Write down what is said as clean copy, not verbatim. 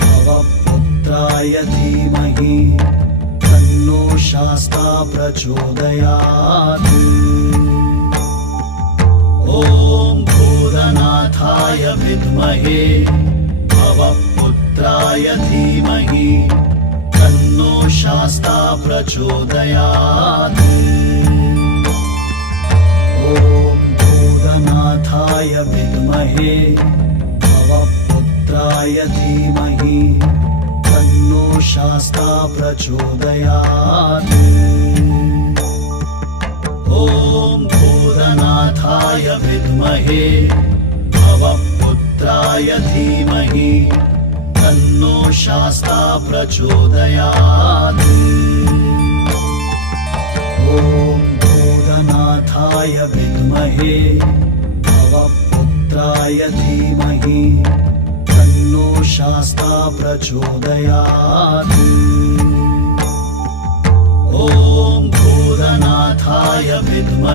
भवपुत्राय धीमहि तन्नो शास्ता प्रचोदयात्। ॐ भूतनाथाय विद्महे भवपुत्राय धीमहि तन्नो शास्ता प्रचोदयात्। ॐ भूतनाथाय विद्महे भवपुत्राय धीमहि तन्नो शास्ता प्रचोदयात्। ॐ भूतनाथाय विद्महे भवपुत्राय धीमहि तन्नो शास्ता प्रचोदयात्। ॐ भूतनाथाय विद्महे भवपुत्राय धीमहि तन्नो शास्ता प्रचोदयात्। ॐ भूतनाथाय विद्महे